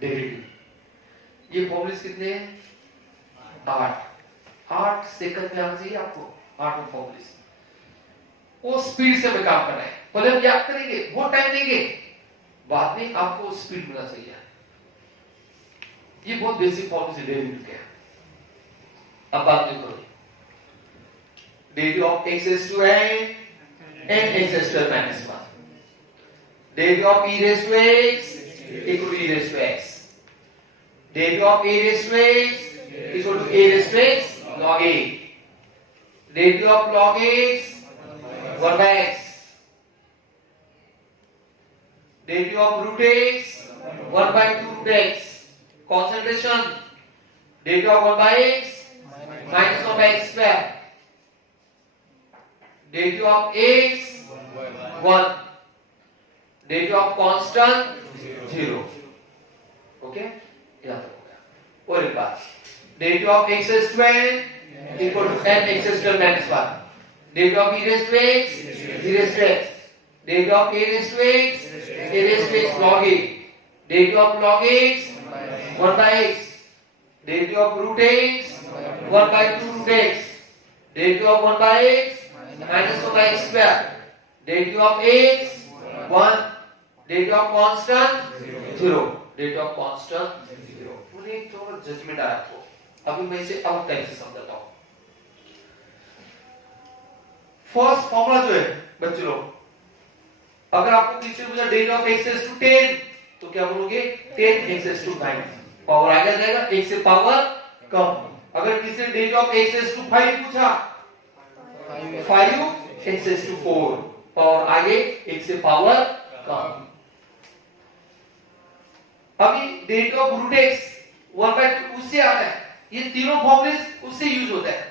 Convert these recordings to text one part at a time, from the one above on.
Derivative. ये फॉर्मूले कितने हैं? 8 सेकंड में आना चाहिए आपको, 8 फॉर्मूले। वो स्पीड से हमें काम करना है, पहले हम याद करेंगे, बहुत टाइम देंगे, बाद में आपको स्पीड मिलना चाहिए। ये बहुत बेसिक फॉर्मूले डेरिवेटिव के हैं। अब बात में करो derivative of x raised to n and x raised to n minus 1. Derivative of e raised to x equal to e raised to x. Derivative of a raised to x equal to a raised to x log a. Derivative of log x 1 by x. Derivative of root x 1 by 2 root x. Concentration derivative of 1 by x minus 1 by x square. Derivative of x 1. Derivative of constant 0. Okay? याद रखोगे। और एक बात, derivative of x raised to n equal to n x raised to n minus 1. Derivative of e raised to x e raised to x. Derivative of a raised to x a raised to x log a. Derivative of log x 1 by x. Derivative of root x 1 by 2 root x. Derivative of 1 by x minus 1 by x square. Derivative of x 1. Derivative of constant 0. Derivative of constant 0. पूरे थोड़ा judgement आया आपको, अभी मैं इसे अलग type से समझाता हूँ। फर्स्ट फॉर्मूला जो है बच्चों लोग, अगर आपको किसी को derivative of x raised to 10 तो क्या बोलोगे? 10x raised to 9, पावर आगे जाएगा, x से पावर कम। अगर किसी ने derivative of x raised to 5 पूछा, 5x raised to 4, पावर आगे, x से पावर कम। अभी derivative of root x 1 by 2 उससे आता है, ये तीनों फॉर्मूले उससे यूज होता है।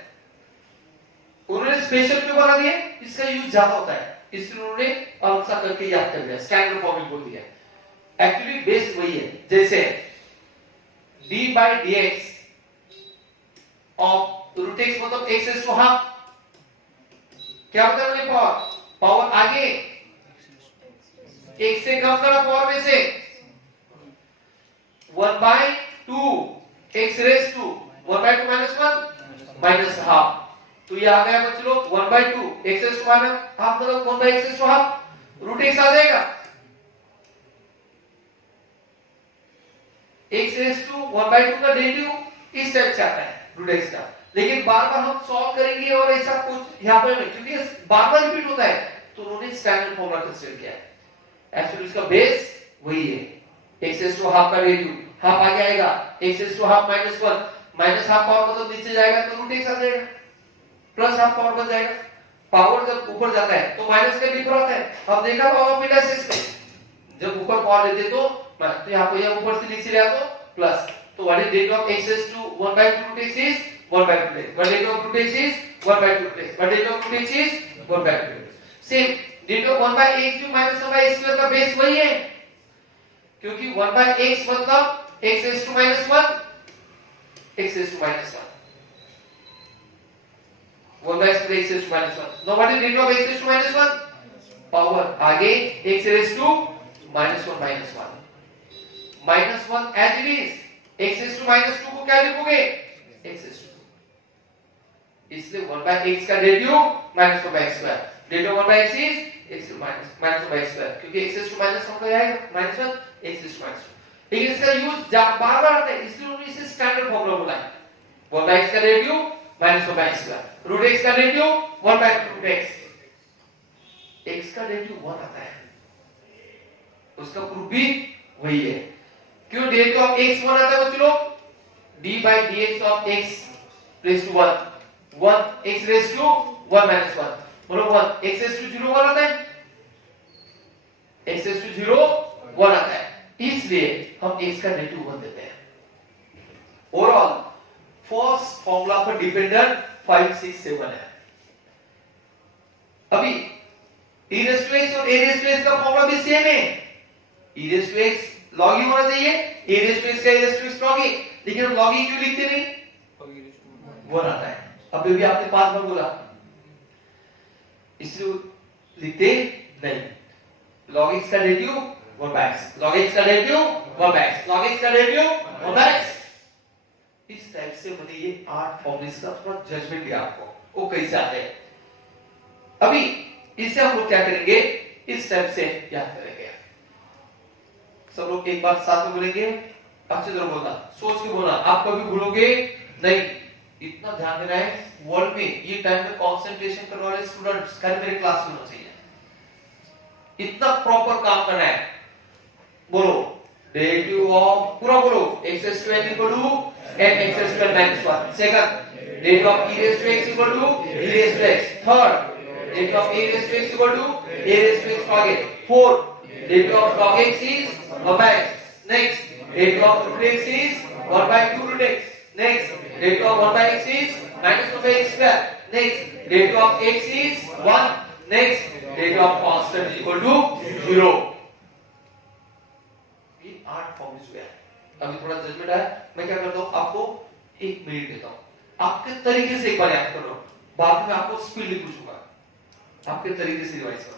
उन्होंने स्पेशल क्यों बना दिया? इसका यूज ज्यादा होता है, इसलिए उन्होंने अलग सा करके याद कर दिया, स्टैंडर्ड फॉर्मूला बोल दिया। एक्चुअली बेस वही है, जैसे d by dx of root x मतलब x raised to हाफ, क्या होता है? पावर, पावर आगे, एक से कम करा पावर में से 1 by 2 x raised to 1 by 2 minus 1 minus half। तो ये आ गया बच्चों लोग 1 by 2 x raised to minus half मतलब 1 by x raised to half, root x आ जाएगा। x raised to 1 by 2 का डेरिवेटिव इस टाइप से आता है रूट x का, लेकिन बार-बार हम सॉल्व करेंगे और ऐसा कुछ यहाँ पर नहीं, क्योंकि बार-बार रिपीट होता है, तो उन्होंने स्टैंडर्ड फॉर्मूला कंसीडर किया है। एक्चुअली इसका बेस वही है, x raised to हाफ का डेरिवेटिव, हाफ आगे आएगा, x raised to half minus 1, minus half power मतलब नीचे जाएगा तो रूट x आ जाएगा, प्लस हाफ पावर बन जाएगा। पावर जब ऊपर जाता है तो माइनस का डिफर होता है। अब देखा पावर ऑफ इंडाइसिस में, जब ऊपर पावर लेते तो यहाँ पर यह ऊपर से नीचे ले आता प्लस, तो what is derivative of x raised to 1 by 2 root x is 1 by 2 x, but derivative of root x is 1 by 2 x, but derivative of root x is 1 by 2 x। Same derivative of 1 by x भी minus 1 by x square का base वही है, क्योंकि 1 by x मतलब x raised to minus 1, x raised to minus 1, 1 by x raised to minus 1। now what is derivative of x raised to minus 1? Power आगे x raised to minus 1 minus 1, minus 1 as it is, x raised to minus 2 को क्या लिखोगे? x raised to 2, इसलिए 1 by x का derivative minus 1 by x square, derivative 1 by x is x minus 1 by x square, क्योंकि x raised to minus 1 का आएगा minus 1, x raised to minus 2। लेकिन इसका यूज बार-बार आता है, इसलिए उन्होंने इसे स्टैंडर्ड फॉर्मूला बोला है। 1 by x का derivative minus 1 by x square, root x का derivative 1 by root x, x का डेरिवेटिव 1 आता है, उसका प्रूफ भी वही है। क्यों डेरिवेटिव ऑफ x 1 आता है बच्चों लोग? d by dx of x raised to 1, 1 x raised to 1 minus 1 मतलब 1 x raised to 0 1 आता है, x raised to 0 1 आता है, इसलिए हम x का डेरिवेटिव 1 देते हैं। ओवरऑल फर्स्ट फॉर्मूला पर डिपेंडेंट 5 6 7 है। अभी e raised to x और a raised to x का फॉर्मूला भी सेम है, e raised to x log e होना चाहिए, a raised to x का a raised to x log e, लेकिन हम log e क्यों लिखते नहीं? 1 आता है, अभी भी आपने 5 बार बोला, इसलिए लिखते नहीं। log x का derivative 1 by x, log x का derivative 1 by x log x का डेरिवेटिव 1 by x। इस टाइप से मैंने ये 8 फॉर्मूलेस का थोड़ा जजमेंट दिया आपको, वो कैसे आते हैं। अभी इससे हम लोग क्या करेंगे, इस टाइप से याद करेंगे। सब लोग एक बार साथ में बोलेंगे, अच्छे तरह बोलना, सोच के बोलना, आप कभी भूलोगे नहीं। इतना ध्यान देना है, वर्ल्ड में ये टाइम में कंसंट्रेशन करने वाले स्टूडेंट्स का मेरे क्लास में होना चाहिए। इतना प्रॉपर काम करना है। बोलो डेरिवेटिव ऑफ, पूरा बोलो, x to n equal to n x square minus 1। Second, derivative of e raised to x equal to e raised to x। Third, derivative of a raised to x equal to a raised to x log x। Fourth, derivative of log x is 1 by x। Next, derivative of root x is 1 by 2 root x। Next, derivative of 1 by x is minus 1 by x square। Next, derivative of x is 1। Next, derivative of constant is equal to 0। 8 फॉर्मूले हुए हैं। अभी थोड़ा judgement है, मैं क्या करता हूं, आपको 1 मिनट देता हूं, आपके तरीके से एक बार याद करो, बाद में आपको स्पीडली पूछूंगा, आपके तरीके से रिवाइज करो।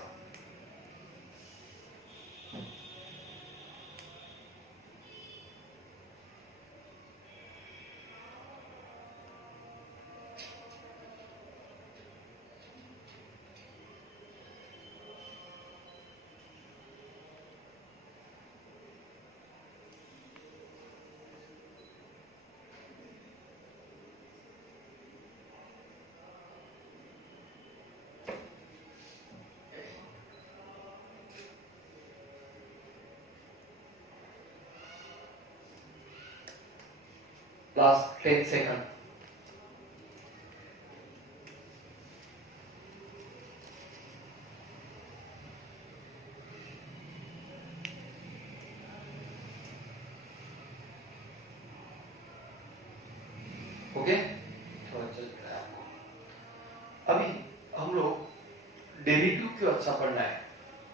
Last 10 seconds. ओके, थोड़ा चल रहा है आपको। अभी हम लोग डेरिवेटिव क्यों अच्छा पढ़ना है,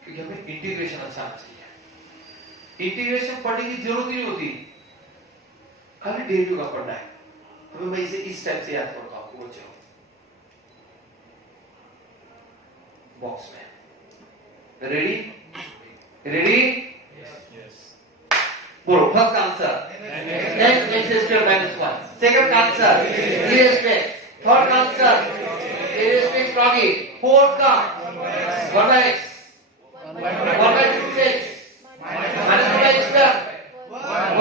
क्योंकि हमें इंटीग्रेशन अच्छा आना चाहिए। इंटीग्रेशन पढ़ने की जरूरत नहीं होती, खाली डेरिवेटिव का पढ़ना है। तो मैं इसे इस टाइप से याद करता हूं, वो चलो बॉक्स में रेडी रेडी यस। बोलो first answer x square minus 1। Second answer e raised to x। Third answer a raised to x log e। Fourth का 1 by x 1 by 2x minus 1 by x square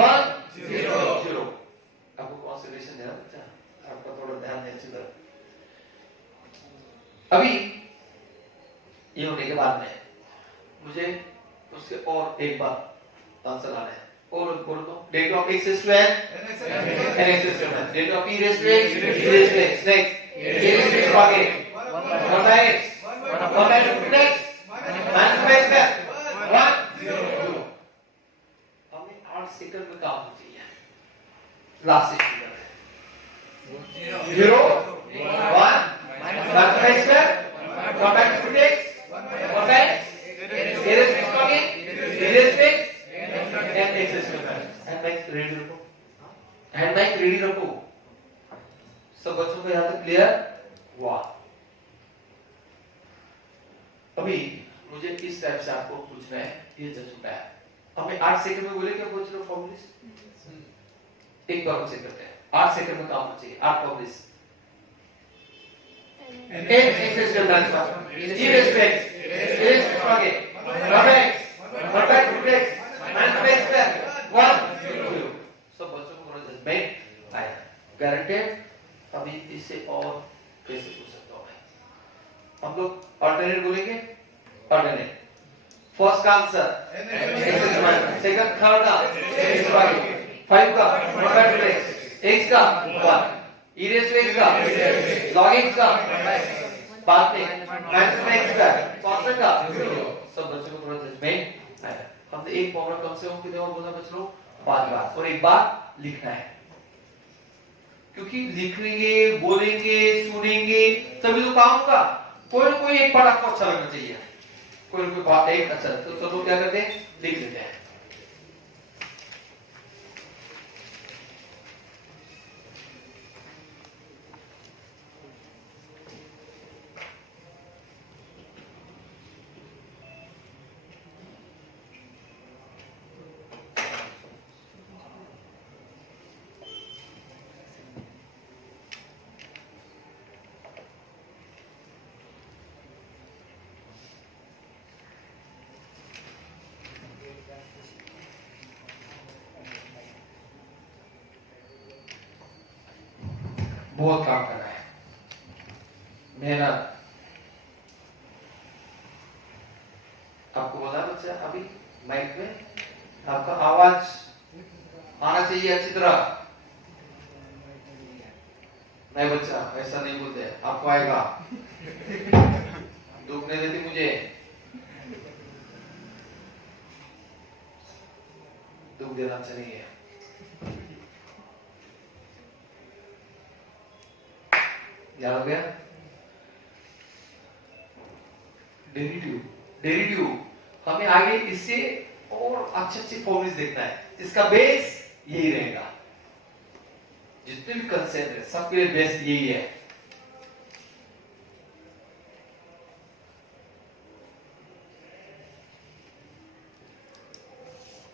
1 0। आपको concentration देना बच्चा, आपका थोड़ा ध्यान देना चाहिए। अभी ये होने के बाद में मुझे उससे और एक बार आंसर आना है, और बोलो तो derivative of x square n x square, derivative of e raised to x e raised to x। Next, a raised to x log a 1 by x 1 by 2 x minus by x square 1 0। हमें 8 second में काम होना चाहिए। Last second 0 1 minus by x square 1 by 2 x 1 by x a raised to x log a e raised to x n x square। Hand mic ready रखो, hand mic ready रखो। सब बच्चों को यहाँ तक क्लियर? वाह। अभी मुझे इस टाइप से आपको पूछना है, ये जज चुका है। हमें 8 सेकंड में बोले क्या पूछ लो फॉर्मूले, एक बार से करते हैं। 8 सेकंड में काम होना चाहिए। 8 फॉर्मूले x x square minus 1 e raised to x a raised to log a 1 by x 1 by 2 x minus by x square 1 0। सब बच्चों को पूरा जजमेंट आया, गारंटेड। अभी इससे और कैसे पूछ सकता हूं मैं, हम लोग ऑल्टरनेट बोलेंगे। ऑल्टरनेट फर्स्ट का आंसर सेकंड, थर्ड का 5 का 1 by 2 x का 1 e raised to x का log x का बाद में minus by x का कांस्टेंट का 0। सब बच्चों को थोड़ा जजमेंट आया। हमने एक फॉर्मूला कम से कम कितने बार बोला बच्चों? 5 बार, और एक बार लिखना है, क्योंकि लिखेंगे, बोलेंगे, सुनेंगे तभी तो काम होगा। कोई ना कोई एक पार्ट आपको अच्छा लगना चाहिए, कोई ना कोई बात एक अच्छा, तो सब लोग क्या करते हैं, लिख लेते हैं। बहुत काम करना है, मेहनत। आपको बोला बच्चा अभी माइक में आपका आवाज आना चाहिए अच्छी तरह। नहीं बच्चा ऐसा नहीं बोलते, आपको आएगा। दुख नहीं देती मुझे, दुख देना अच्छा नहीं है। याद हो गया? डेरिवेटिव, डेरिवेटिव हमें आगे इससे और अच्छे फॉर्मूले देखना है। इसका बेस यही रहेगा, जितने भी कंसेप्ट है सबके लिए बेस यही है।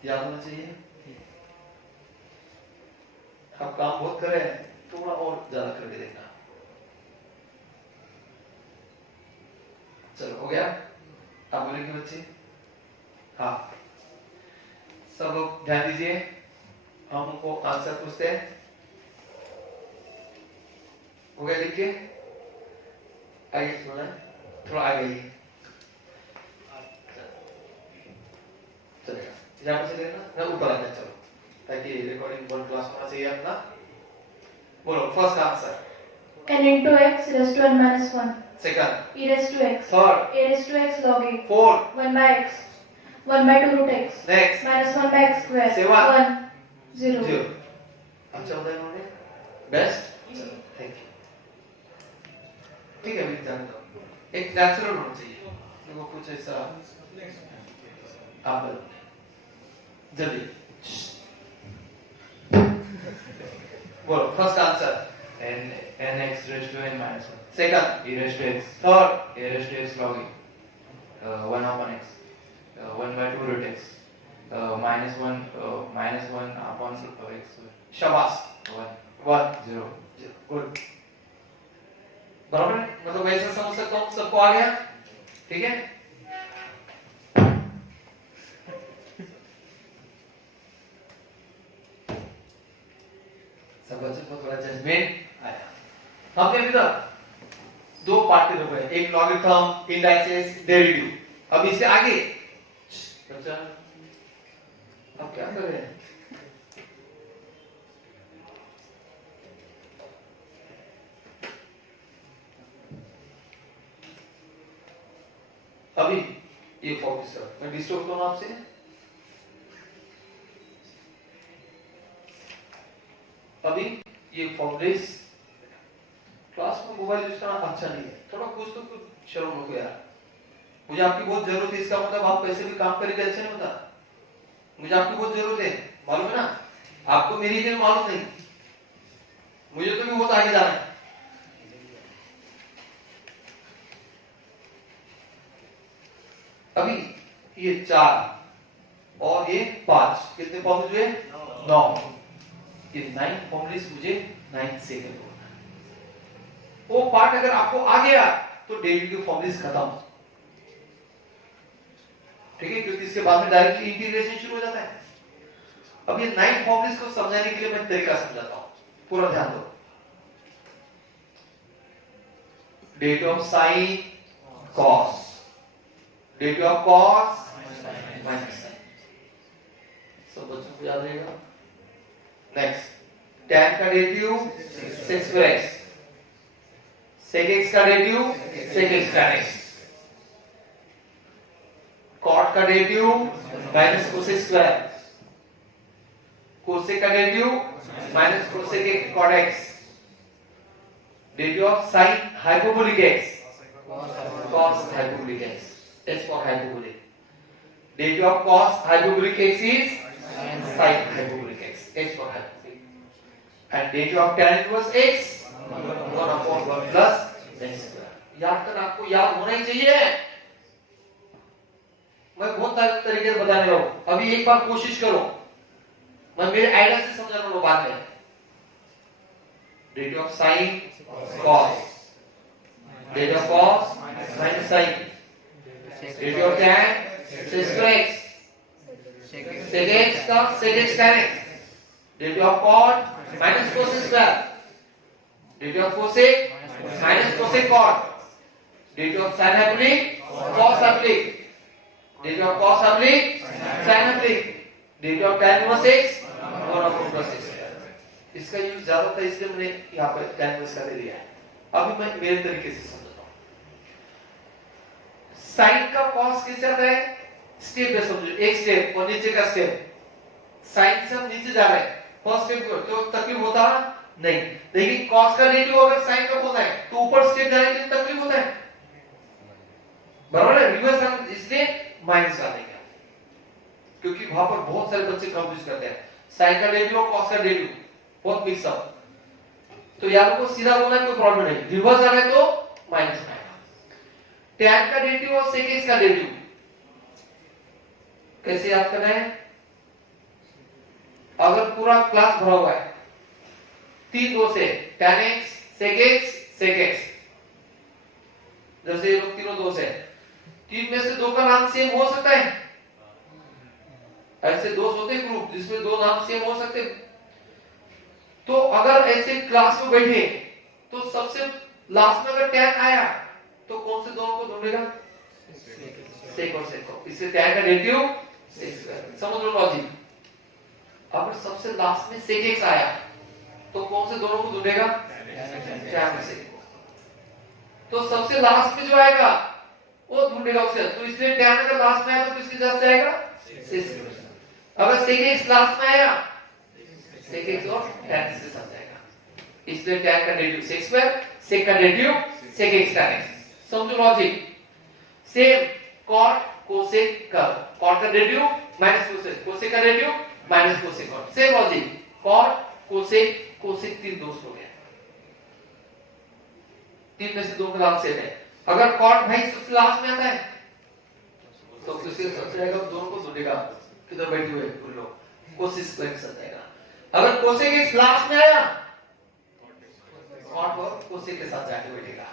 याद होना चाहिए। आप काम बहुत कर रहे हैं, थोड़ा और ज्यादा करके देखना। चलो हो गया? आप बोलेंगे बच्चे? हाँ, सब लोग ध्यान दीजिए, हम उनको आंसर पूछते हैं। हो गया? लिख के आइए, थोड़ा आगे ही चलेगा। यहाँ पर चलेगा ना, ऊपर आना। चलो, ताकि रिकॉर्डिंग वन क्लास होना चाहिए अपना। बोलो first answer. n into x raised to n minus 1. Second, E raised to x. Third, A raised to x log a. Fourth, 1 by x. 1 by 2 root x. Next, Minus 1 by x square. 7. 1. 0. 0। अच्छा होता है इन्होंने best. चलो thank you. ठीक है, अभी जाने दो। एक नेचुरल होना चाहिए, देखो कुछ ऐसा आप जल्दी बोलो first answer. nx raised to n minus 1. Second, E raised to x. Third, A raised to x log a. 1 upon x. 1 by 2 root x. Minus 1 upon x. शाबाश। 1. 1 0. गुड, बराबर है? मतलब वैसे समझ सकता हूँ, सबको आ गया? ठीक है। सब बच्चों को थोड़ा जजमेंट आया। हमने अभी तक दो पार्ट के रूप में, एक लॉगरिथम, इंडाइसेस, डेरिवेटिव। अब इससे आगे बच्चा अब क्या कर रहे हैं? अभी ये फोकस कर, मैं डिस्टर्ब होता हूं आपसे। अभी ये फॉर्मुलेस क्लास में मोबाइल यूज करना अच्छा नहीं है, थोड़ा कुछ तो कुछ शर्म रखो यार। मुझे आपकी बहुत जरूरत है, इसका मतलब आप कैसे भी काम करेंगे ऐसे नहीं होता। मुझे आपकी बहुत जरूरत है, मालूम है ना? आपको मेरी इतनी मालूम नहीं, मुझे तो भी बहुत आगे जाना है। अभी ये 4 और ये 5 कितने फॉर्मूले हुए? 9। ये 9 फॉर्मूलेस मुझे 9 से करना है। वो पार्ट अगर आपको आ गया तो डेरिवेटिव फॉर्मूलेस खत्म। ठीक है, क्योंकि इसके बाद में डायरेक्टली इंटीग्रेशन शुरू हो जाता है। अब ये 9 फॉर्मूलेस को समझाने के लिए मैं तरीका समझाता हूं, पूरा ध्यान दो। Derivative of sine cos, derivative of cos minus sine, सब बच्चों को याद रहेगा। नेक्स्ट, tan का derivative sec square x, sec x का derivative sec x tan x, cot का derivative minus cosec square, cosec का derivative minus cosec cot x, derivative of sin hyperbolic x, cos hyperbolic x, h for hyperbolic, derivative of cos hyperbolic x is sin hyperbolic x, h for hyperbolic, and derivative of tan inverse x 1 upon 1 plus x square। याद कर, आपको याद होना ही चाहिए। मैं बहुत तरीके से बताने रहा हूं, अभी एक बार कोशिश करो, मैं मेरे आइडिया से समझा रहा हूं बाद में। derivative of sin cos, derivative of cos minus sin, derivative of tan sec square x, sec x का sec x tan x, derivative of cot minus cos square, dt of cosec minus cosec cot, dt of sin oblique cos oblique, dt of cos oblique sin oblique, dt of tan inverse x 1/+ x। इसका use ज्यादा था इसलिए मैंने यहाँ पर tan inverse का दे दिया है। अभी मैं मेरे तरीके से समझाता हूँ। साइन का cos कैसे आता है? स्टेप पे समझो, एक स्टेप और नीचे का स्टेप। साइन से हम नीचे जा रहे हैं, फर्स्ट स्टेप को तो तकलीफ होता नहीं, लेकिन cos का रेडियो अगर साइन का होता है तो ऊपर स्टेप जाने के लिए तकलीफ होता है, बराबर है? रिवर्स हम इसलिए माइनस का देंगे, क्योंकि वहां पर बहुत सारे बच्चे कंफ्यूज करते हैं साइन का रेडियो और cos का रेडियो बहुत मिक्स अप। तो यार को सीधा बोलना कोई प्रॉब्लम नहीं, रिवर्स आ रहा है तो माइनस आएगा। tan का रेडियो और sec x का रेडियो कैसे याद करना है? अगर पूरा क्लास भरा हुआ है 3 2 से tan x sec x sec x, जैसे ये लोग तीनों 2 से, 3 में से 2 का नाम सेम हो सकता है? ऐसे 2 होते ग्रुप जिसमें 2 नाम सेम हो सकते। तो अगर ऐसे क्लास में बैठे तो सबसे लास्ट में अगर tan आया तो कौन से दोनों को ढूंढेगा? sec और sec को। इससे tan का डेरिवेटिव sec स्क्वायर। समझ लो लॉजिक। अगर सबसे लास्ट में sec x आया तो कौन से दोनों को ढूंढेगा? tan और sec को। तो सबसे लास्ट में जो आएगा वो ढूंढेगा उसे। तो इसलिए tan अगर लास्ट में आया तो किसके साथ जाएगा? sec square. अगर sec x लास्ट में आया sec x और tan के साथ जाएगा, इसलिए tan का डेरिवेटिव sec स्क्वायर, sec का derivative sec x tan x। समझो लॉजिक। सेम cot cosec का, cot का डेरिवेटिव माइनस cosec, cosec का derivative minus cosec cot। Same logic, cot cosec cosec 3 दोस्त हो गए, 3 में से 2 का नाम सेम है। अगर cot भाई सबसे लास्ट में आता है तो किसके साथ जाएगा? दोनों को ढूंढेगा, किधर बैठे हुए उन लोग, cosec स्क्वायर के साथ जाएगा। अगर cosec x लास्ट में आया cot और cosec के साथ जाके बैठेगा,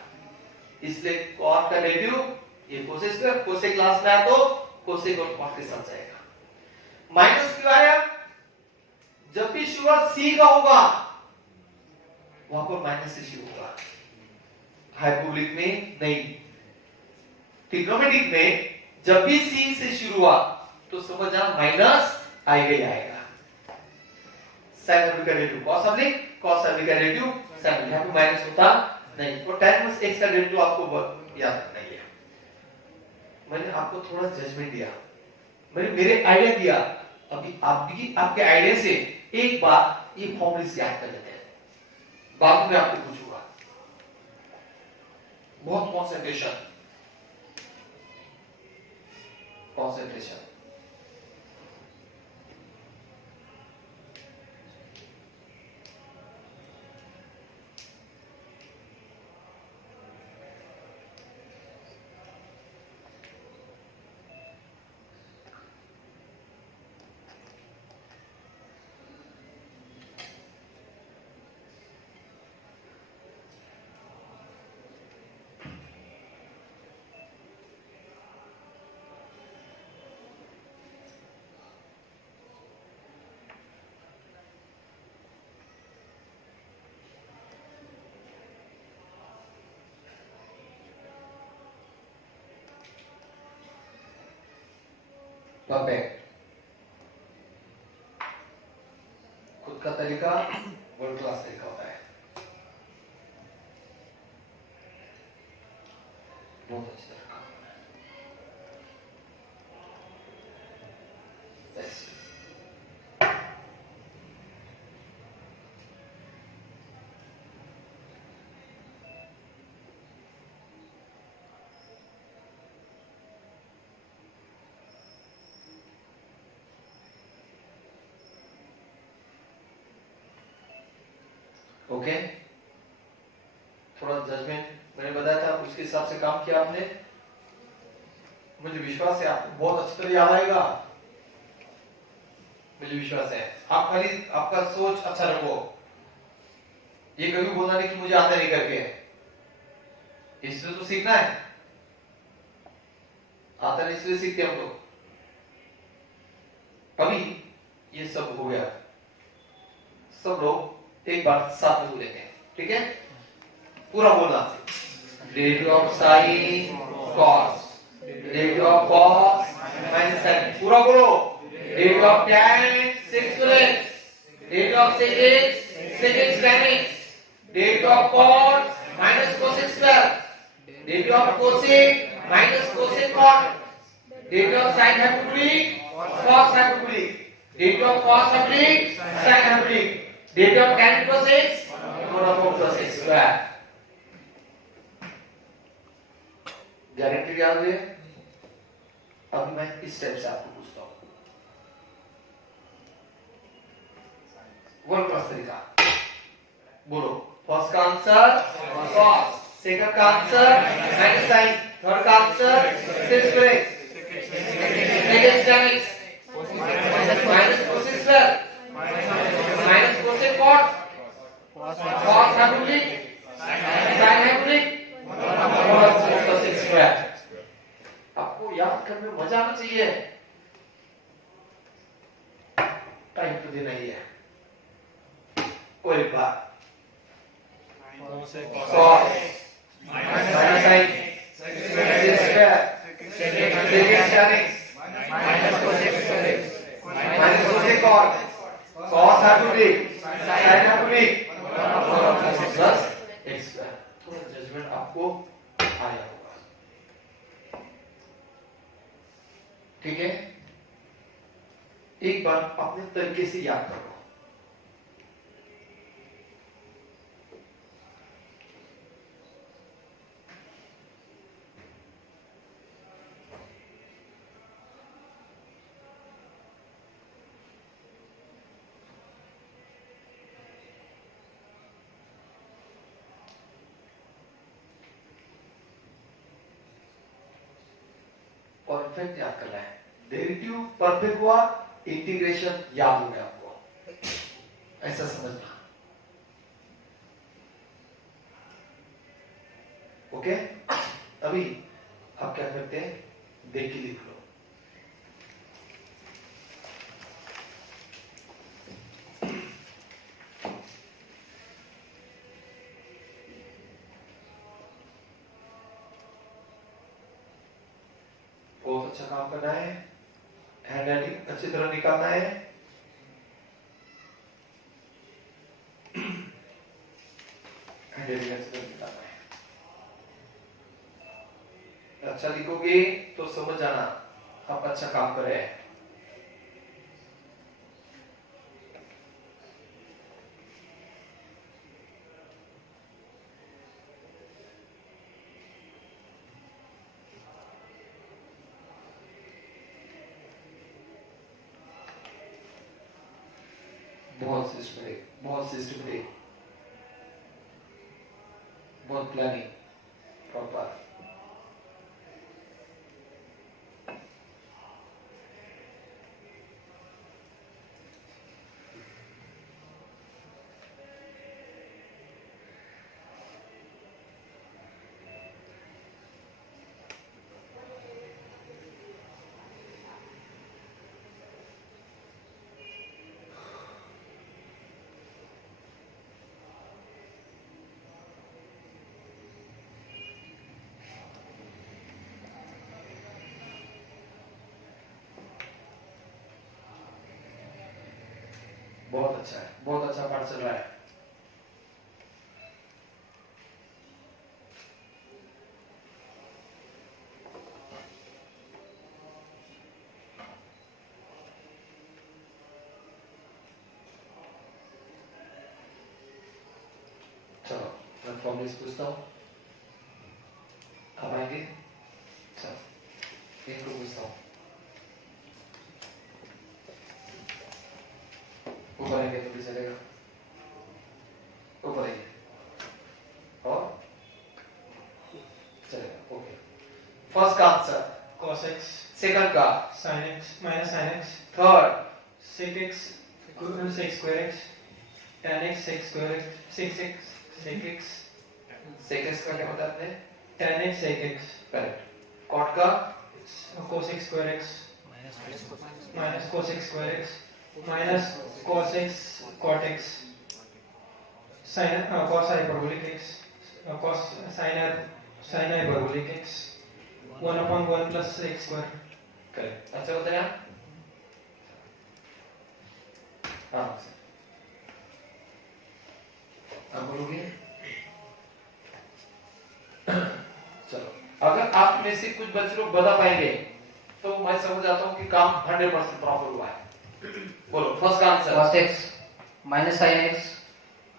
इसलिए cot का डेरिवेटिव ये cosec स्क्वायर, cosec लास्ट में आया तो cosec और cot के साथ जाएगा। माइनस क्यों आया? जब भी शुरुआत c का होगा वहां पर माइनस से शुरू होगा, हाइपरबोलिक में नहीं। ट्रिग्नोमेट्रिक में जब भी c से शुरू हुआ तो समझ आ माइनस आएगा ही आएगा। sin ओब्लिक का derivative cos oblique, cos oblique का डेरिवेटिव sin ओब्लिक, यहां पे माइनस होता नहीं। और tan इनवर्स x का डेरिवेटिव आपको याद रखना है। मैंने आपको थोड़ा जजमेंट दिया, मैंने मेरे आइडिया दिया, अभी आप भी आपके आइडिया से एक बार ये फॉर्मूले याद कर लेते हैं, बाद में आपको पूछूंगा। बहुत कंसंट्रेशन कंसंट्रेशन। परफेक्ट। खुद का तरीका वर्ल्ड क्लास तरीका होता है, बहुत अच्छी तरह काम होना है। ओके, थोड़ा जजमेंट मैंने बताया था उसके हिसाब से काम किया आपने, मुझे विश्वास है आपको बहुत अच्छी तरह याद आएगा, मुझे विश्वास है। आप खाली आपका सोच अच्छा रखो, ये कभी बोलना नहीं कि मुझे आता नहीं करके, इसलिए तो सीखना है, आता नहीं इसलिए सीखते हम लोग। अभी ये सब हो गया, सब लोग एक बार साथ में बोलेंगे, ठीक है? पूरा बोलना, derivative of sine cos, derivative of cos minus sine, पूरा बोलो, derivative of tan sec square x, derivative of sec x sec x tan x, derivative of cot minus cosec square, derivative of cosec minus cosec cot, derivative of sin hyperbolic cos hyperbolic, derivative of cos hyperbolic sin hyperbolic, derivative of tan plus x 1 upon plus x square। Guarantee याद है? अब मैं इस type से आपको पूछता हूं, world class तरीका बोलो। फर्स्ट का आंसर cos, सेकंड का आंसर माइनस sin, थर्ड का answer sec square x, second tan x minus cosec square minus cosec cot, cos hyperbolic sin hyperbolic cosec square। आपको याद करने में मजा आना चाहिए, टाइम तो देना ही है। कोई बात cos minus sin square secant tan x minus cosec cot cos hyperbolic sin hyperbolic plus x square। थोड़ा जजमेंट आपको आया होगा, ठीक है? एक बार अपने तरीके से याद करो। परफेक्ट याद करना है, डेरिवेटिव परफेक्ट हुआ, इंटीग्रेशन याद हो गया आपको, ऐसा समझना। ओके, अभी आप क्या करते हैं, देख के लिख लो। बहुत अच्छा काम करना है, हैंड राइटिंग अच्छी तरह निकालना है। हैंड राइटिंग अच्छी तरह निकालना है। अच्छा लिखोगे तो समझ जाना आप अच्छा काम कर रहे हैं। बहुत सिस्टमेटिक, बहुत प्लानिंग प्रॉपर। बहुत अच्छा है, बहुत अच्छा पाठ चल रहा है। चलो मैं फॉर्मूले पूछता हूँ, अब आएंगे। चलो इनको पूछता हूँ, ऊपर आएंगे तो भी चलेगा, ऊपर आएंगे और चलेगा। ओके, फर्स्ट का आंसर cos x सेकंड का sin x minus sin x, third sec x sec square x, tan x sec square x, sec x second का क्या बताया आपने? tan x sec x, correct. Cot का cosec square x minus cosec square x minus cos x cot x, sin cos hyperbolic x cos sin hyperbolic x 1/1 plus x square. Correct, अच्छा होता है यहाँ? हाँ आप बोलोगे? चलो, अगर आप में से कुछ बच्चे लोग बता पाएंगे तो मैं समझ जाता हूँ कि काम 100% प्रॉपर हुआ है। बोलो फर्स्ट का answer. cos x minus sin x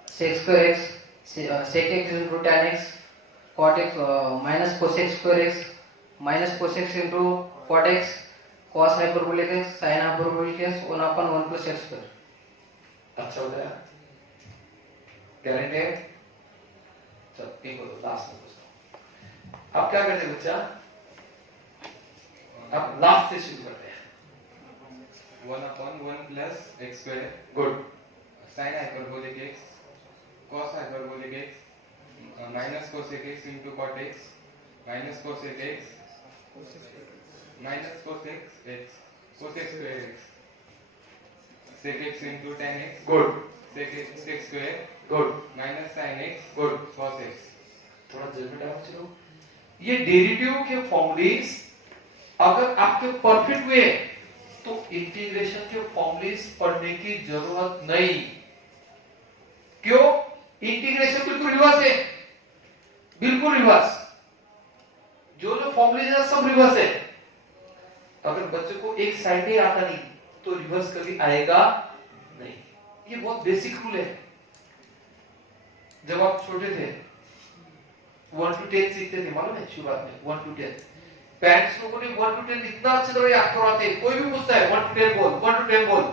sec square x sec x into tan x cot x minus cos x square x minus cos x into cot x cos hyperbolic x sin hyperbolic x 1/1 plus x square. अच्छा होता है, guarantee है। चलो एक बोलो, last में पूछता हूँ। आप क्या करते हैं बच्चा? आप लास्ट से शुरू करते हैं। 1/1 plus x square good, sin hyperbolic x cos hyperbolic x minus cosec x into cot x minus cosec x minus cosec x cosec square x sec x into tan x good, sec square good, minus sin x good. cos x. थोड़ा जल्दी डालो चलो। ये derivative के formulas अगर आपके perfect हुए तो इंटीग्रेशन के फॉर्मूलेस पढ़ने की जरूरत नहीं। क्यों? इंटीग्रेशन बिल्कुल रिवर्स है, बिल्कुल रिवर्स। जो जो फॉर्मूलेस है सब रिवर्स है। अगर बच्चे को एक साइड ही आता नहीं तो रिवर्स कभी आएगा नहीं। ये बहुत बेसिक रूल है। जब आप छोटे थे 1 to 10 सीखते थे, मालूम है? शुरुआत में 1 to 10 पेरेंट्स लोगों ने 1 to 10 इतना अच्छी तरह याद करवाते। कोई भी पूछता है 1 to 10 बोल, 1 to 10 बोल।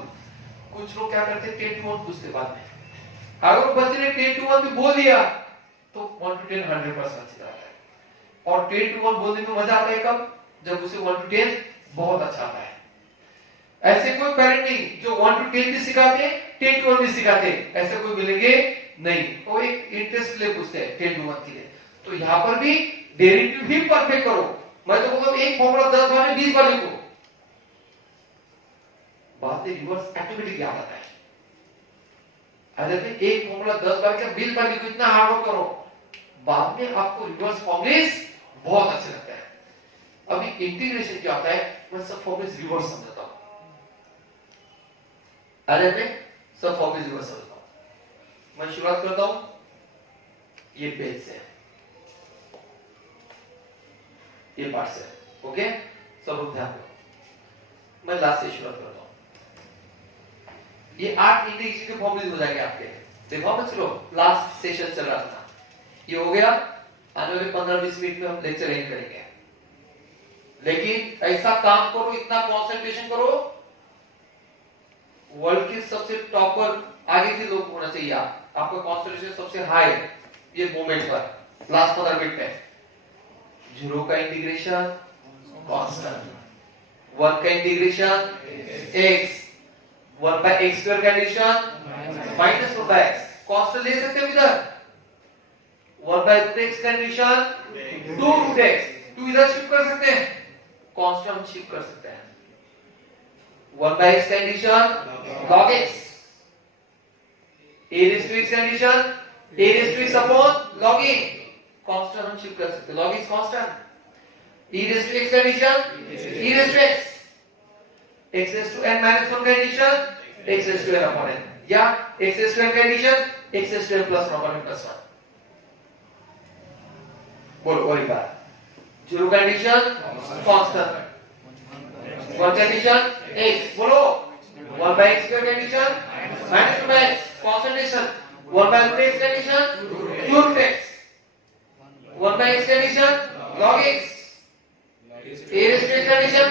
कुछ लोग क्या करते 10 to 1 पूछते बाद में। अगर बच्चे ने 10 to 1 भी बोल दिया तो 1 to 10 100% अच्छी तरह है। और 10 to 1 बोलने में मजा आता है कब? जब उसे 1 to 10 बहुत अच्छा आता है। ऐसे कोई पेरेंट नहीं जो 1 to 10 भी सिखाते 10 to 1 भी सिखाते, ऐसे कोई मिलेंगे नहीं। वो एक इंटरेस्ट ले पूछते हैं 10 to 1 के लिए। तो यहाँ पर भी डेरिवेटिव भी परफेक्ट करो। मैं तो बोलता हूँ एक फॉर्मूला 10 बार में 20 बार लिखो, बाद में रिवर्स ऑटोमेटिक याद आता है। अगर एक फॉर्मूला 10 बार क्या 20 बार लिखो, इतना हार्ड वर्क करो, बाद में आपको रिवर्स फॉर्मूलेस बहुत अच्छे लगता है। अभी इंटीग्रेशन क्या होता है, मैं सब फॉर्मूलेस रिवर्स समझाता हूँ। अरे मैं सब फॉर्मूलेस रिवर्स समझता हूँ। मैं शुरुआत करता हूँ ये पेज से, ये पार्ट से, ओके? सब लोग ध्यान दो। मैं लास्ट से शुरुआत करता हूँ। ये 8 इंटीग्रेशन के फॉर्मूले हो जाएंगे आपके। देखो मत चलो, लास्ट सेशन चल रहा था, ये हो गया। आने वाले 15-20 मिनट में हम लेक्चर एंड करेंगे। लेकिन ऐसा काम करो, इतना कंसंट्रेशन करो, वर्ल्ड के सबसे टॉपर आगे के लोग होना चाहिए। आपका कंसंट्रेशन सबसे हाई ये मोमेंट पर लास्ट 15 मिनट में। 0 का इंटीग्रेशन कांस्टेंट, 1 का integration x, 1 by x square का integration minus 1 by x। Constant ले सकते हो इधर, 1 by root x का इंटीग्रेशन 2 root x, 2 इधर शिफ्ट कर सकते हैं, कांस्टेंट शिफ्ट कर सकते हैं। 1 by x का integration log x, a raised to x का integration a raised to x upon log a, constant हम शिफ्ट कर सकते हैं। log x constant, e raised to x का integration e raised to x, x raised to n minus 1 का integration x raised to n upon n, या x raised to n का integration x raised to n plus 1 upon n plus 1। बोलो और एक बार। 0 का integration constant, 1 का integration x, बोलो 1 by x का integration minus 1 by x, constant, 1 by root x का integration 2 root x, 1 by x का integration log x, a raised to x का integration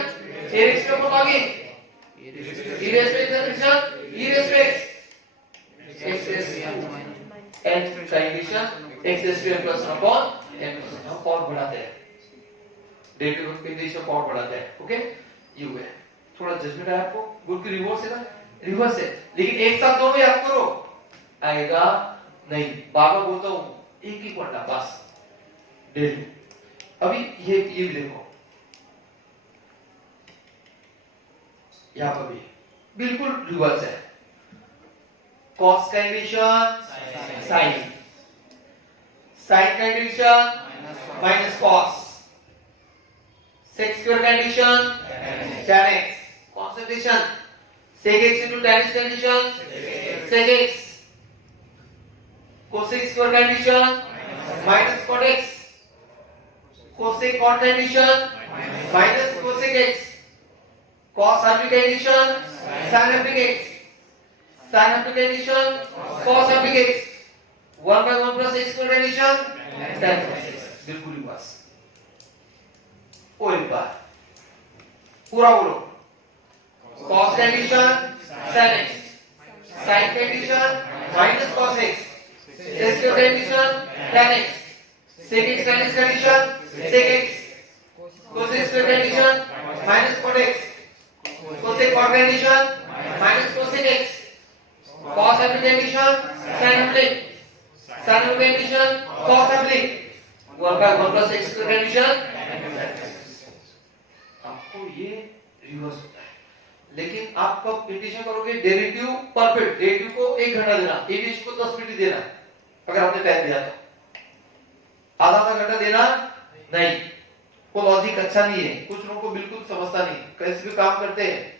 a raised to log a, e raised to x का integration e raised to x, x raised to n का integration x raised to n plus 1 upon n plus 1। हम power बढ़ाते हैं, derivative के integration power बढ़ाते हैं, okay? ये हुआ है। थोड़ा जजमेंट है आपको, गुड की रिवर्स है ना, रिवर्स है, लेकिन एक साथ दोनों याद करो, आएगा नहीं। बाबा बोलता हूं एक ही पढ़ना बस, डेरिवेटिव। अभी ये भी देखो, यहां पर भी बिल्कुल रिवर्स है। कॉस का integration sine, sine condition minus cos, sec square condition tan x, concentration sec x into tan x condition sec x, cosec square condition minus cot x, cosec cot condition minus cosec x, cos rb condition sin rb x, sin rb condition cos rb x, 1 by 1 plus x square condition tan x, बिल्कुल ही बस एक बार पूरा बोलो, cos condition sin x, sin condition minus cos x, sec condition tan x, sec x sin x condition sec x, cosec condition minus cot x, cosec cot condition minus cosec x, cos ab condition sin ab, sin ab condition cos ab, 1 by 1 plus x condition. आपको ये reverse होता है, लेकिन आप कब integration करोगे? Derivative perfect, derivative को 1 घंटा देना, इंटीग्रेशन को 10 मिनट देना, अगर आपने टाइम दिया तो। आधा घंटा देना नहीं, वो लॉजिक अच्छा नहीं है, कुछ लोगों को बिल्कुल समझता नहीं, कैसे भी काम करते हैं